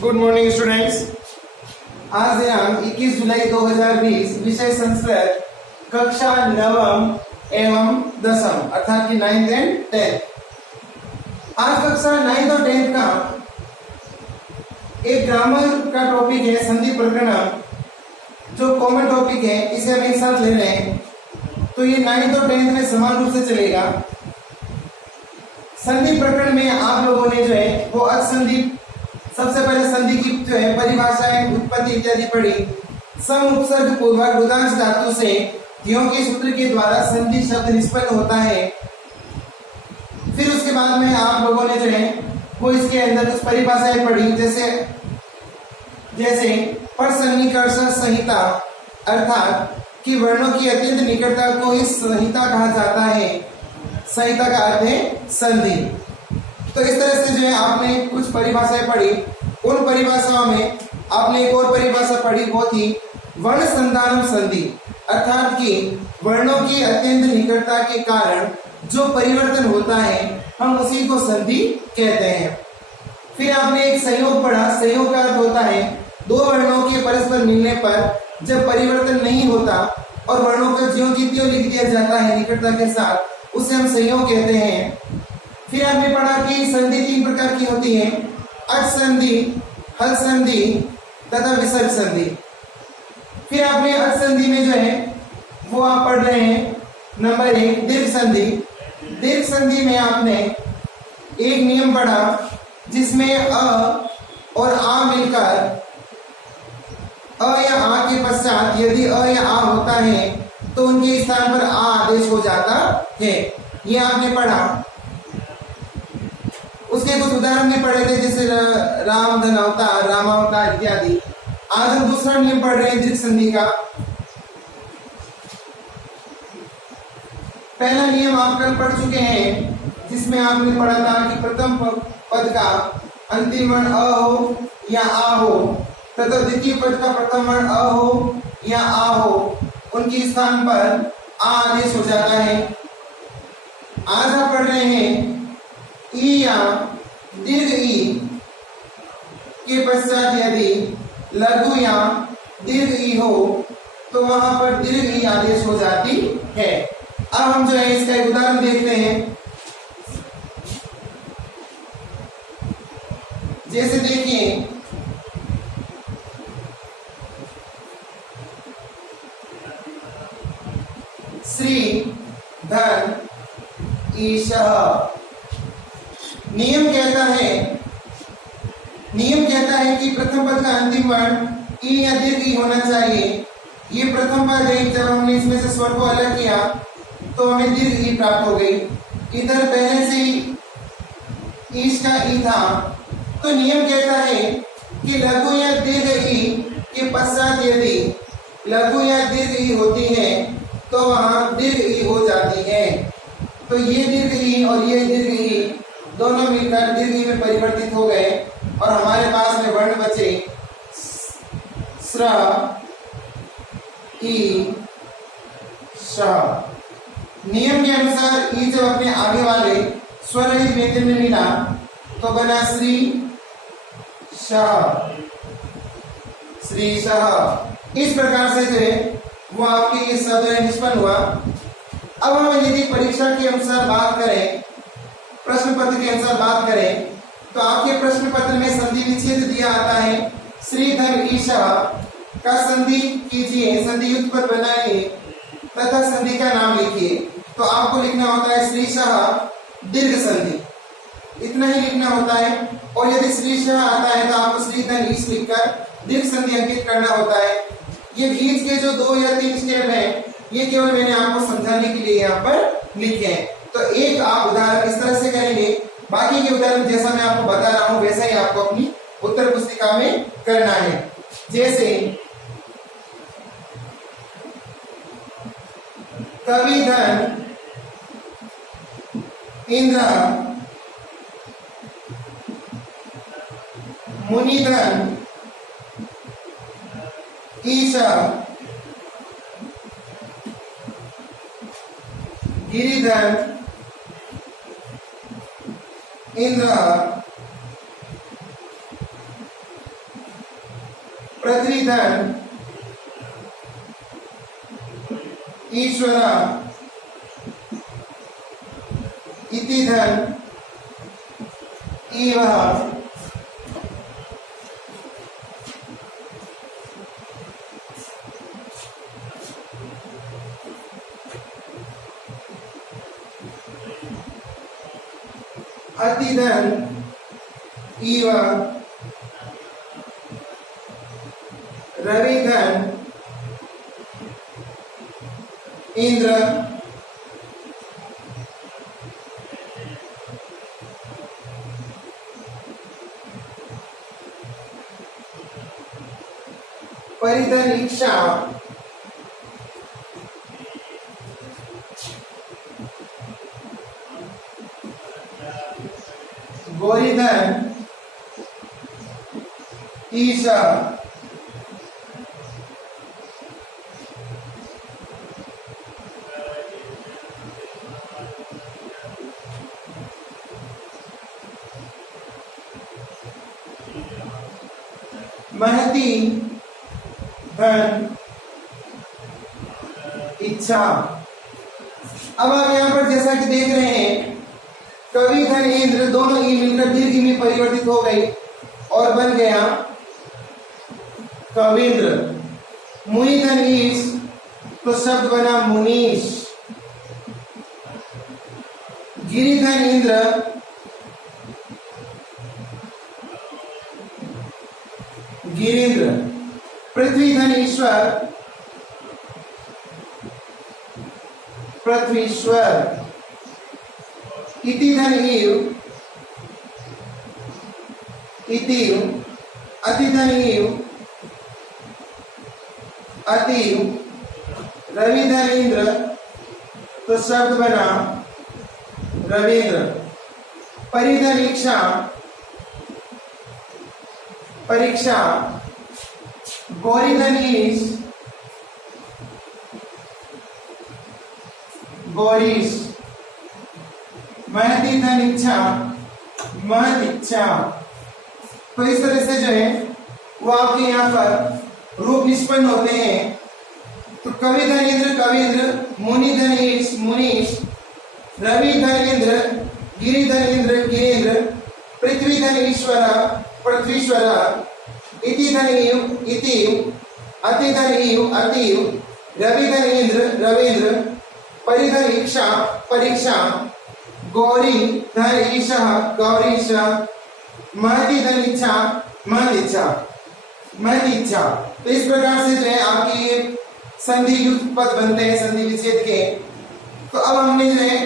Good morning students. आज दिनांक 21 जुलाई 2020, विषय संस्कृत, कक्षा नवम एवं दसम अर्थात कि 9th एंड 10th। आज कक्षा 9th और 10th का एक ग्रामर का टॉपिक है संधि प्रकरण, जो कॉमन टॉपिक है, इसे हम एक साथ ले रहे हैं। तो ये 9th और 10th में समान रूप से चलेगा। संधि प्रकरण में आप लोगों ने जो है वो असंधि, सबसे पहले संधि की जो है परिभाषाएं, उत्पत्ति इत्यादि पढ़ी। सम उपसर्ग पूर्वक रुदांश धातु से धियों के सूत्र के द्वारा संधि शब्द निष्पन्न होता है। फिर उसके बाद में आप लोगों ने जो है वो इसके अंदर कुछ परिभाषाएं पढ़ी, जैसे परसन्निकर्ष संहिता, अर्थात कि वर्णों की अत्यंत निकटता को इस संहिता कहा जाता है। संहिता का अर्थ है संधि। तो इस तरह से जो है आपने कुछ परिभाषाएं पढ़ी। उन परिभाषाओं में आपने एक और परिभाषा पढ़ी, वो थी वर्ण संधानम संधि, अर्थात कि वर्णों की अत्यंत निकटता के कारण जो परिवर्तन होता है हम उसी को संधि कहते हैं। फिर आपने एक संयोग पढ़ा। संयोग का अर्थ होता है दो वर्णों के परस्पर मिलने पर जब परिवर्तन नहीं होता और वर्णों को ज्यों की त्यों लिख दिया जाता है निकटता के साथ, उसे हम संयोग कहते हैं। फिर आपने पढ़ा कि संधि तीन प्रकार की होती है, अच संधि, हल संधि तथा विसर्ग संधि। फिर आपने अच संधि में जो है वो आप पढ़ रहे हैं नंबर 1 दीर्घ संधि। दीर्घ संधि में आपने एक नियम पढ़ा जिसमें अ और आ मिलकर अ या आ के पश्चात यदि अ या आ होता है तो उनके स्थान पर आ आदेश हो जाता है। ये आपने पढ़ा। उसके कुछ उदाहरण भी पढ़े थे, जैसे राम धन अवतार, रामावतार इत्यादि। आज हम दूसरा नियम पढ़ रहे हैं दीर्घ संधि का। पहला नियम आप कल पढ़ चुके हैं, जिसमें आपने पढ़ा था कि प्रथम पद का अंतिम वर्ण अ हो या आ हो तथा द्वितीय पद का प्रथम वर्ण अ हो या आ हो, उनके स्थान पर आ आदेश हो जाता है। आज आप पढ़ रहे हैं ई या दीर्घ ई के पश्चात यदि लघु या दीर्घ ई हो तो वहां पर दीर्घ ई आदेश हो जाती है। अब हम जो है इसका एक उदाहरण देखते हैं। जैसे देखिए, श्री धन ईशः। नियम कहता है कि प्रथम पद का अंतिम वर्ण ई या दीर्घ ई होना चाहिए। ये प्रथम पद है, जब हमने इसमें से स्वर को अलग किया तो हमें दीर्घ ई प्राप्त हो गई। इधर पहले से ही ईश का ई था, तो नियम कहता है कि लघु या दीर्घ ई के पश्चात यदि लघु या दीर्घ ई होती है तो वहां दीर्घ ई हो जाती है। तो ये दीर्घ ई और ये दीर्घ ई दोनों मिलकर दीर्घ ई में परिवर्तित हो गए और हमारे पास में वर्ण बचे स्र ई श। नियम के अनुसार ई जब अपने आगे वाले स्वर रहित व्यंजन में मिला तो बना श्री शाह, श्री शाह। इस प्रकार से जो है वो आपके ये शब्द निष्पन्न हुआ। अब हम यदि परीक्षा के अनुसार बात करें, प्रश्न पत्र के अनुसार बात करें, तो आपके प्रश्न पत्र में संधि विच्छेद दिया आता है। श्री धन ईशा का संधि कीजिए, संधि युक्त पद बनाइए तथा संधि का नाम लिखिए। तो आपको लिखना होता है श्री शाह दीर्घ संधि, इतना ही लिखना होता है। और यदि श्री शाह आता है तो आपको श्री धन ईश लिखकर दीर्घ संधि अंकित करना होता है। ये बीच के जो 2 या 3 स्टेप हैं, ये केवल मैंने आपको समझाने के लिए यहाँ पर लिखे हैं। तो एक आप उदाहरण इस तरह से करेंगे, बाकी के उदाहरण जैसा मैं आपको बता रहा हूं वैसा ही आपको अपनी उत्तर पुस्तिका में करना है। जैसे कवि धन इंद्र, मुनिधन ईशा, गिरिधन इंद्र, पृथ्वी धन ईश्वरा इति धन इव अतिधन इव रविधन इंद्र परिधन इच्छा गौरीधन ईशा महती धन इच्छा। अब आप यहां पर जैसा कि देख रहे हैं कवि धन इंद्र दोनों ई मिलकर दीर्घ में परिवर्तित हो गई और बन गया कविंद्र। मुनि धन ईश तो शब्द बना मुनीश। गिरिधन इंद्र गिरीन्द्र। पृथ्वी धन ईश्वर पृथ्वीश्वर। इति धन इव इतिव। अति धन इव अतिव। रवि धन इंद्र तो शब्द बना रविंद्र। परिधन इच्छा परीक्षा। गौरीधन ईश गौरीश। महती धन इच्छा महत इच्छा। तो इस तरह से जो है वो आपके यहाँ पर रूप निष्पन्न होते हैं। तो कवि धन इंद्र कविंद्र, मुनि धन ईश मुनीश, रवि धन इंद्र, गिरि धन इंद्र गिरीन्द्र, पृथ्वी धन ईश्वर पृथ्वीश्वर, इति धन इव इतिव, अति धन इव अतिव, रवि धन इंद्र रवीन्द्र, परिधन इच्छा परीक्षा, गौरी धन ईशा गौरीश, महती धन इच्छा महत इच्छा। तो इस प्रकार से जो है आपके ये संधि युक्त पद बनते हैं संधि विच्छेद के। तो अब हमने जो है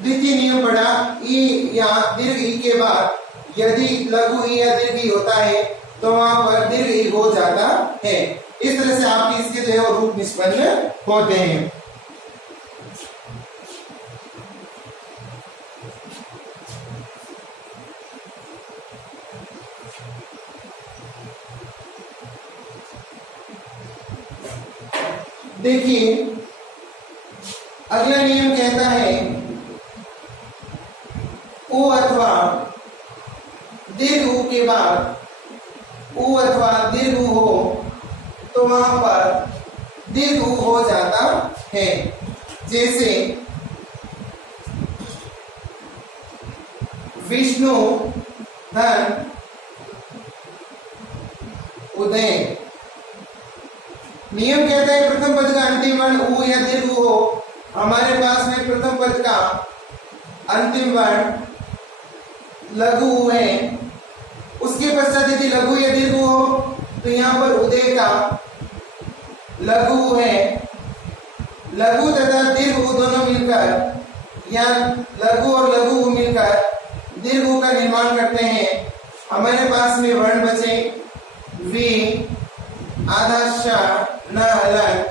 द्वितीय नियम पढ़ा। ई या दीर्घ ई के बाद यदि लघु ई या दीर्घ ई होता है तो वहां पर दीर्घ ई हो जाता है। इस तरह से आपके इसके जो है वो रूप निष्पन्न होते हैं। देखिए अगला नियम कहता है उ अथवा दीर्घ उ के बाद उ अथवा दीर्घ उ हो तो वहां पर दीर्घ उ हो जाता है। जैसे विष्णु धन उदय। नियम कहता है प्रथम पद का अंतिम वर्ण उ या दीर्घ उ हो। हमारे पास में प्रथम पद का अंतिम वर्ण लघु उ है। उसके पश्चात यदि लघु या दीर्घ उ हो तो यहाँ पर उदय का लघु उ है। लघु तथा दीर्घ उ दोनों मिलकर या लघु और लघु उ मिलकर दीर्घ उ का निर्माण करते हैं। हमारे पास में वर्ण बचे वी आधा श न हलन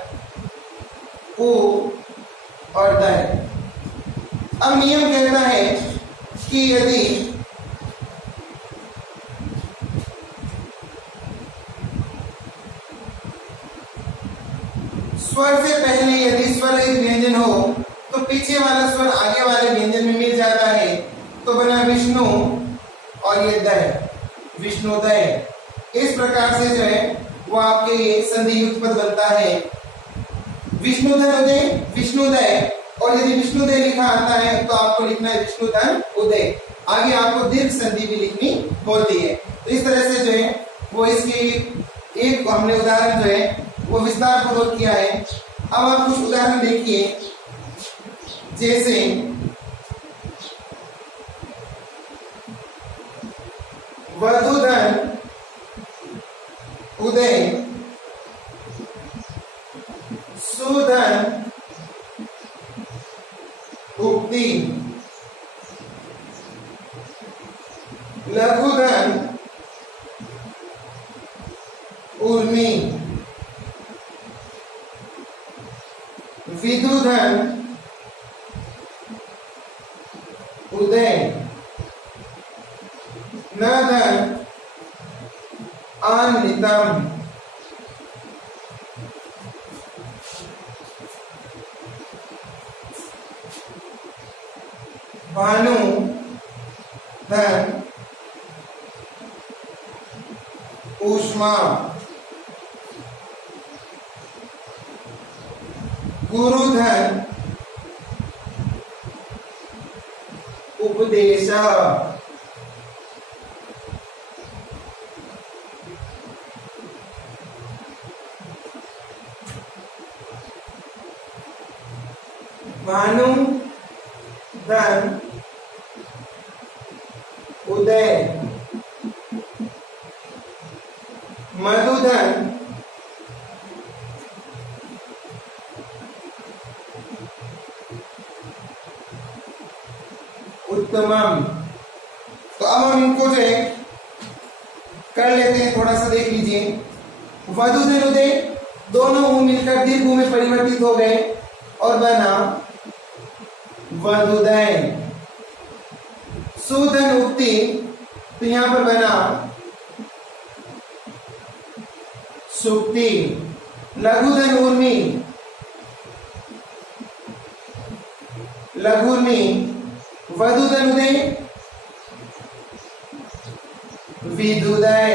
उ और दय। अब नियम कहता है कि यदि स्वर से पहले यदि स्वर एक व्यंजन हो तो पीछे वाला स्वर आगे वाले व्यंजन में मिल जाता है तो बना विष्णु और ये दय विष्णुदय। इस प्रकार से जो है वो आपके ये संधि युक्त पद बनता है। विष्णुधन उदय, विष्णुदय, और यदि विष्णुदय लिखा आता है तो आपको लिखना है विष्णुधन उदय। आगे आपको दीर्घ संधि भी लिखनी होती है। तो इस तरह से जो है वो इसकी एक हमने उदाहरण जो है वो विस्तार पूर्वक किया है। अब आप कुछ उदाहरण देखिए, जैसे वधुधन उदय, सुधन उक्ति, लघुधन उर्मी, विदुधन उदय, नधन आन्वितम, भानु धन ऊष्मा, गुरुधन उपदेश, भानु धन उदय, मधुधन उत्तमम। तो अब हम इनको जो है कर लेते हैं, थोड़ा सा देख लीजिए। वधुधन उदय दोनों ऊ मिलकर दीर्घ ऊ में परिवर्तित हो गए और बना वधुदय। सुधन उक्ति तो यहां पर बना सुक्ति। लघुधन उर्मी, लघुर्मी। वधुधन उदय, विदुदय।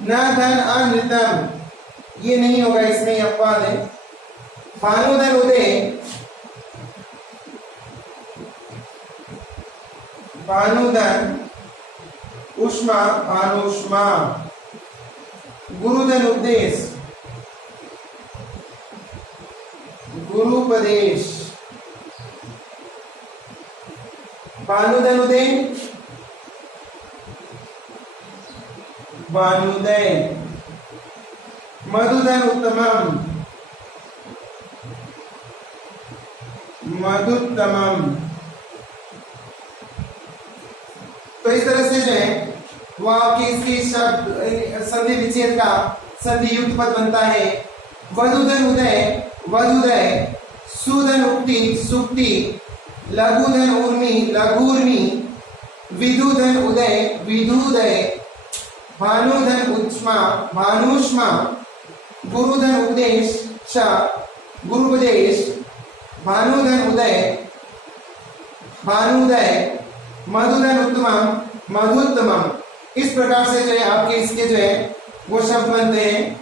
न धन अनृतम, ये नहीं होगा, इसमें अपवाद है। भानुधन उदय, भानुधन उष्मा, भानुष्मा। गुरुधन उपदेश, गुरुपदेश। भानुधन उदय, भानुदय। मधुधन उत्तमम, मधुत्तमम। तो इस तरह से जो है वो आपकी इसकी शब्द संधि विच्छेद का संधि युक्त पद बनता है। वधुधन उदय, वधुदय। सुधन उक्ति, सुक्ति। लघुधन उर्मी, लघुर्मी। विदुधन उदय, विदुदय। भानुधन उष्मा, भानुष्मा। गुरुधन उपदेश, गुरुपदेश। भानुधन उदय, भानुदय। मधुधन उत्तमम, मधुत्तमम। इस प्रकार से जो है आपके इसके जो है वो शब्द बनते हैं।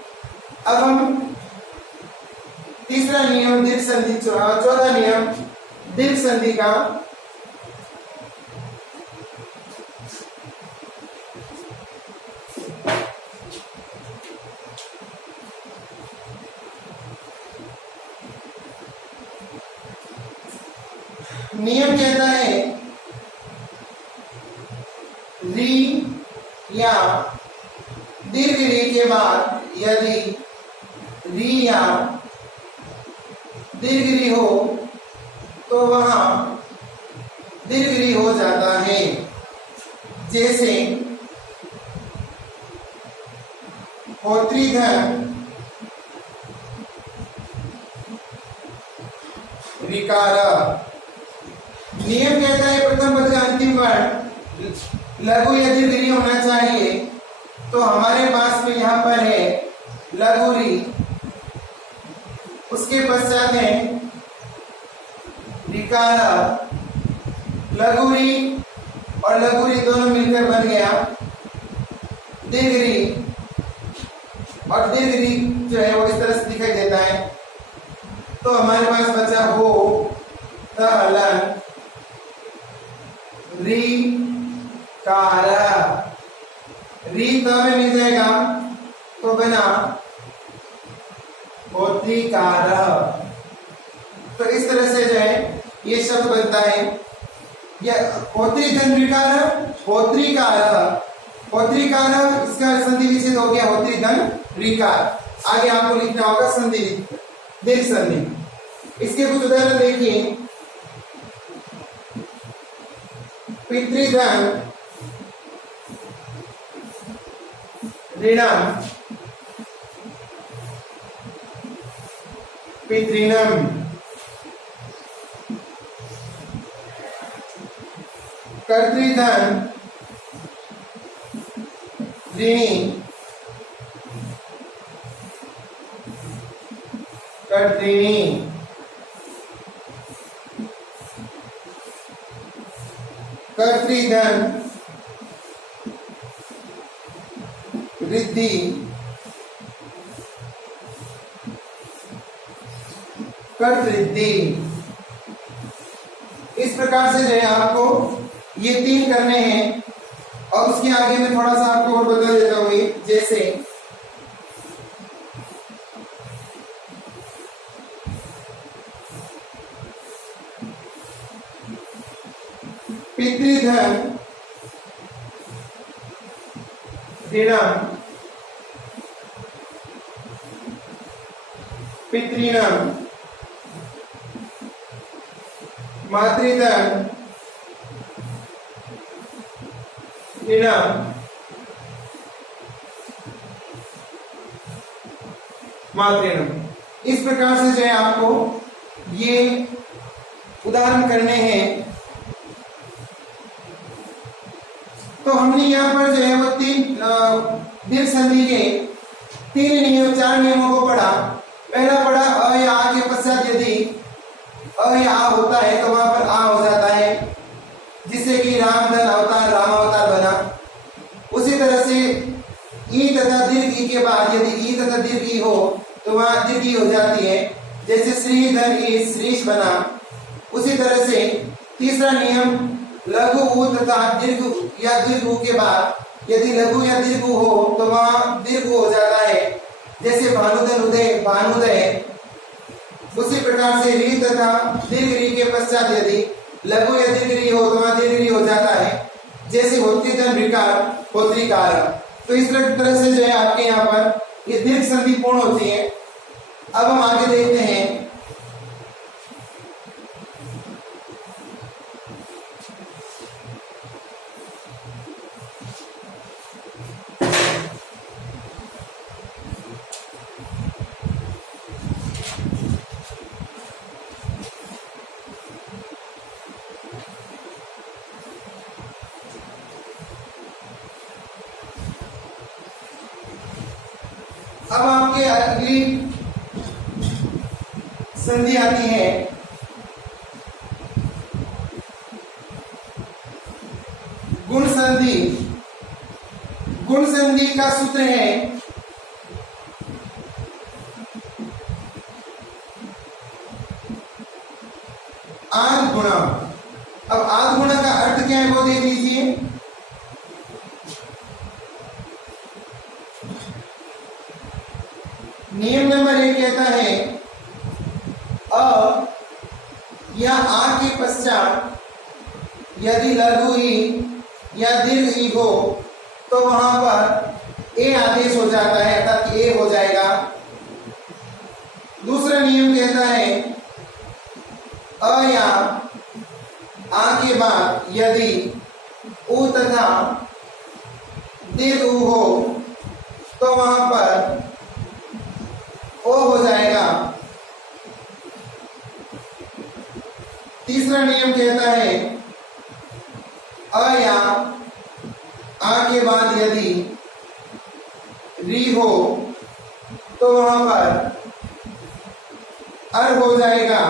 अब हम तीसरा नियम दीर्घ संधि, चौथा नियम दीर्घ संधि का। नियम कहता है री या दीर्घ री के बाद यदि री या दीर्घ री हो तो वहां दीर्घ री हो जाता है। जैसे होत्रीधन ऋकार। नियम कहता है प्रथम पद का अंतिम वर्ण लघु या दीर्घ री होना चाहिए। तो हमारे पास में यहां पर है लघु री, उसके पश्चात है ऋकारा। लघु री और लघु री दोनों मिलकर बन गया दीर्घ री। और दीर्घ री जो है वो इस तरह से दिखाई देता है। तो हमारे पास बचा हो त लन री कार, री त में मिल जाएगा तो बना होत्रीकार। तो इस तरह से जो है ये शब्द बनता है। यह होत्री धन ऋकार, होत्रीकार, होत्रीकार इसका संधि विच्छेद हो गया होत्री धन ऋकार। आगे आपको लिखना होगा संधि दीर्घ संधि। इसके कुछ उदाहरण देखिए। पितृधन ऋणम पितृणम, कर्तृधन ऋणी कर्तृणी, कर्तृधन रिद्धि कर्तृद्धि। इस प्रकार से जो है आपको ये 3 करने हैं। और उसके आगे में थोड़ा सा आपको और बता देता हूं। जैसे पितृधन ऋणम पितृणम, मातृधन ऋणम मातृणम। इस प्रकार से जो है आपको ये उदाहरण करने हैं। तो हमने यहाँ पर जो है वो 3 दीर्घ संधि के 4 नियमों को पढ़ा। पहला पढ़ा अ या आ के पश्चात यदि अ या आ होता है तो वहां पर आ हो जाता है, जिससे कि रामधन अवतार राम अवतार बना। उसी तरह से ई तथा दीर्घ ई के बाद यदि ई तथा दीर्घ ई हो तो वहां दीर्घ ई हो जाती है, जैसे श्रीधर ई श्रीश बना। उसी तरह से तीसरा नियम लघु उ तथा दीर्घ या दीर्घ उ के बाद यदि लघु या दीर्घ उ हो तो वहां दीर्घ उ हो जाता है, जैसे भानुधन उदय भानुदय। उसी प्रकार से री तथा दीर्घ री के पश्चात यदि लघु या दीर्घ री हो तो वहां दीर्घ री हो जाता है, जैसे होत्रीधन ऋकार होत्रीकार। तो इस तरह से जो है आपके यहाँ पर ये दीर्घ संधि पूर्ण होती है। अब हम आगे देखते हैं। अब आपके अगली संधि आती है गुण संधि। गुण संधि का सूत्र है आद गुणा। अब आद गुणा का अर्थ क्या है वो देख लीजिए। नियम नंबर 1 कहता है अ या आ के पश्चात यदि लघु ई या दीर्घ ई हो तो वहां पर ए आदेश हो जाता है, अर्थात ए हो जाएगा। दूसरा नियम कहता है अ या आ के बाद यदि उ तथा दीर्घ उ हो तो वहां पर ओ हो जाएगा। तीसरा नियम कहता है अ या आ के बाद यदि री हो तो वहां पर अर हो जाएगा।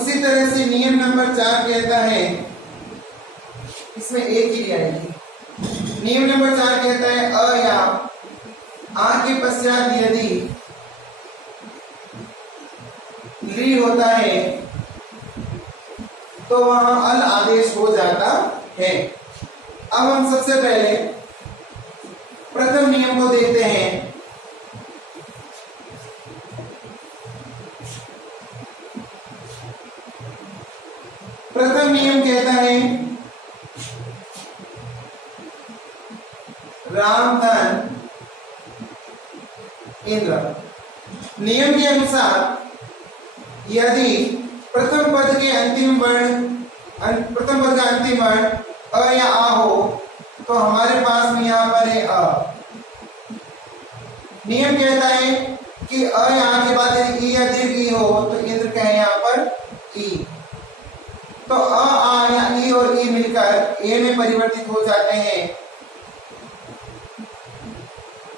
उसी तरह से नियम नंबर 4 कहता है, इसमें एक ही आएगी। नियम नंबर 4 कहता है अ या आ के पश्चात यदि ली होता है तो वहां अल आदेश हो जाता है। अब हम सबसे पहले प्रथम नियम को देखते हैं। प्रथम नियम कहता है रामधन इंद्र। नियम के अनुसार यदि प्रथम पद का अंतिम वर्ण अ या आ हो तो हमारे पास में यहां पर है अ। नियम कहता है कि अ या आ के बाद यदि ई या दीर्घ ई हो तो इंद्र का है यहां पर ई। तो अ आ या ई और ई मिलकर ए में परिवर्तित हो जाते हैं।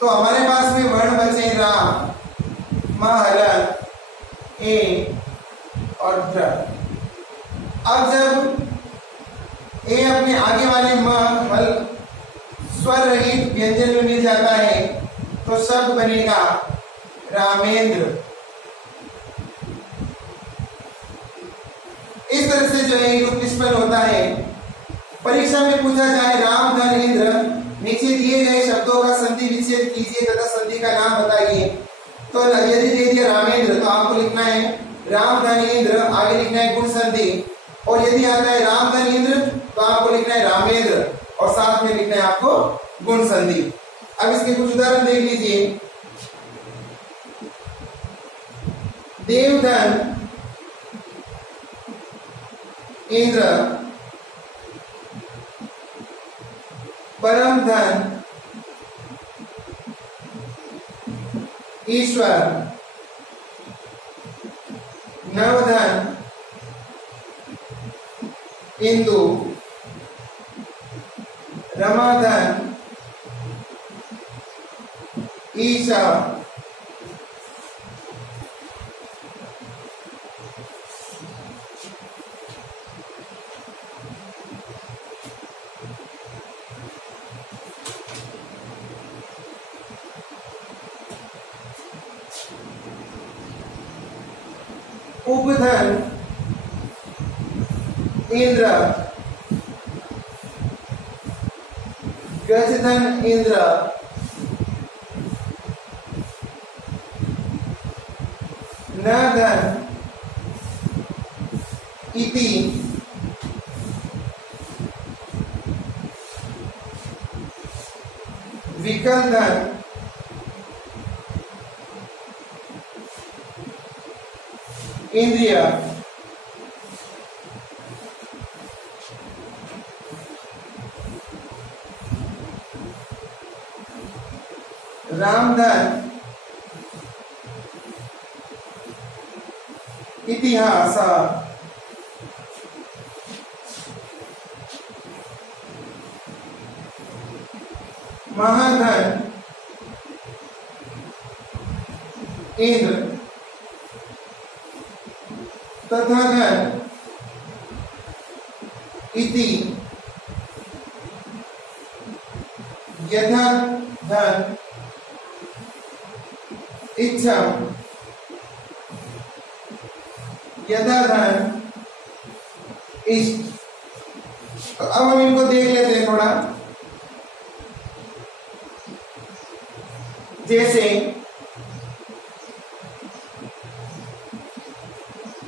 तो हमारे पास में वर्ण बचे राम, महलन, ए और ध्र। अब जब ए अपने आगे वाले म स्वर रहित व्यंजन में मिल जाता है तो शब्द बनेगा रामेंद्र। इस तरह से जो है रूप निष्पन्न होता है। परीक्षा में पूछा जाए राम धन इंद्र, नीचे दिए गए शब्दों का संधि विच्छेद कीजिए तथा संधि का नाम बताइए। तो यदि दे दिया रामेंद्र तो आपको लिखना है राम धन इंद्र, आगे लिखना है गुण संधि। और यदि आता है राम धन इंद्र तो आपको लिखना है रामेंद्र और साथ में लिखना है आपको गुण संधि। अब इसके कुछ उदाहरण देख लीजिए। देवधन इंद्र, परम धन ईश्वर, नवधन इंदु, रमाधन ईशा, उपधन इंद्र, गजधन इंद्र, नधन इति, विकलधन इंद्रिय, रामधन इतिहास, महाधन इंद्र, तथाधन इति, यथाधन इच्छा, यथाधन इष्ट। तो अब हम इनको देख लेते हैं थोड़ा। जैसे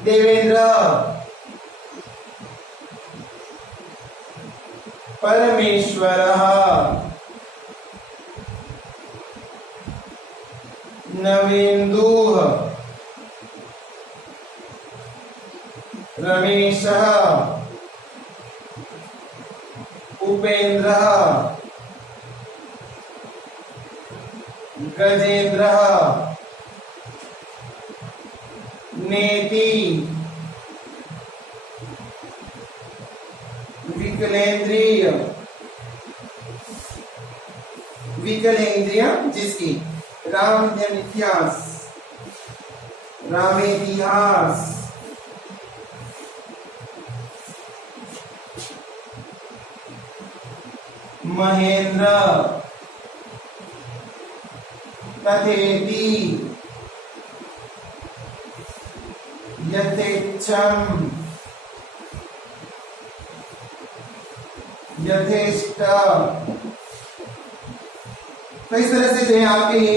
देवेंद्र, परमेश्वरः, नवेन्दुः, रमेशः, उपेन्द्रः, गजेन्द्रः, नेति, विकलेंद्रिय, विकलेंद्रिय जिसकी राम इतिहास, रामेतिहास, महेंद्र कथेति यथेच्छम यथेष्ट। तो इस तरह से जो है आपके ये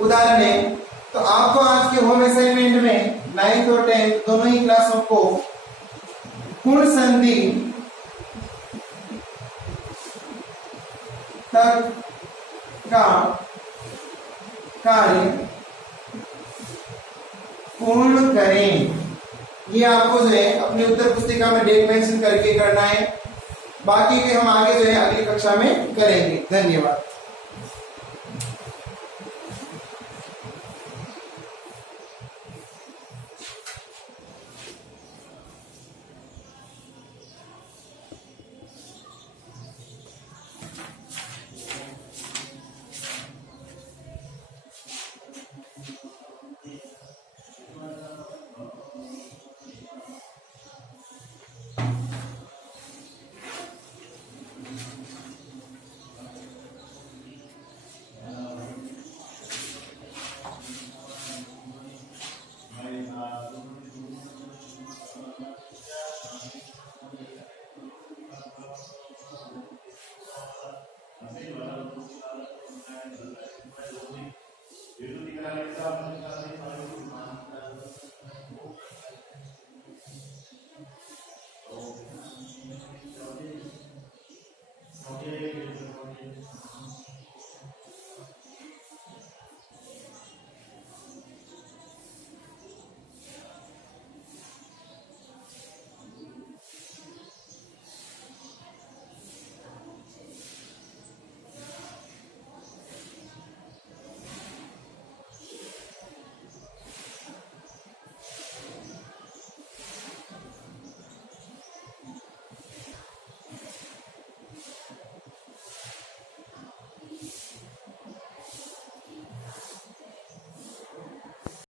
उदाहरण है। तो आपको आज के होम असाइनमेंट में 9th और 10th दोनों ही क्लासों को पूर्ण संधि तक का कार्य पूर्ण करें, ये आपको जो है अपनी उत्तर पुस्तिका में डेट मेंशन करके करना है। बाकी के हम आगे जो है अगली कक्षा में करेंगे। धन्यवाद। Okay.